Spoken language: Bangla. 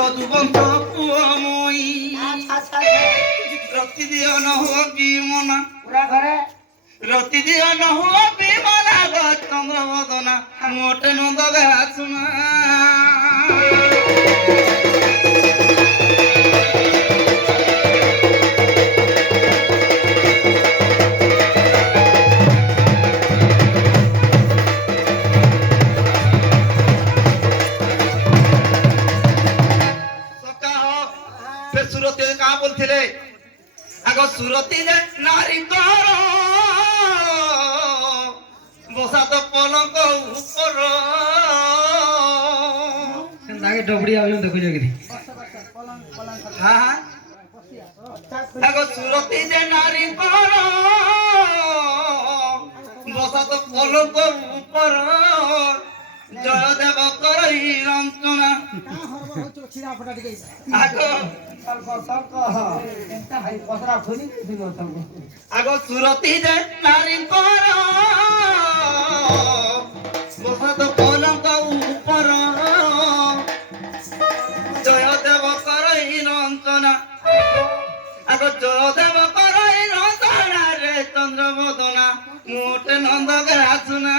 যদুবন্ত পুয়ময়ী রতি দিও নহুয় বিমনা পুরা ঘরে রতি দিও নহুয় বিমনা গো চন্দ্রবদনা মোটে নন্দ গাছুনা সুরতি কা বলছিলে আগ সুরতিরে নারীଙ୍କର বসা তো পলঙ্ক উপর আগে ডবড়ি আউজন দেখুছ কি হ্যাঁ আগ সুরতিরে নারীଙ୍କର বসা তো পলঙ্ক উপর জয় দেব করই রঞ্চনা আগ আগ সুরতি যে নারীଙ୍କର বসত পলଙ୍କ উপর জয় দেব করই রঞ্চনা আগ জয় দেব করই রঞ্চনা রে চন্দ্রবদনা মোটে নন্দ গাছুনা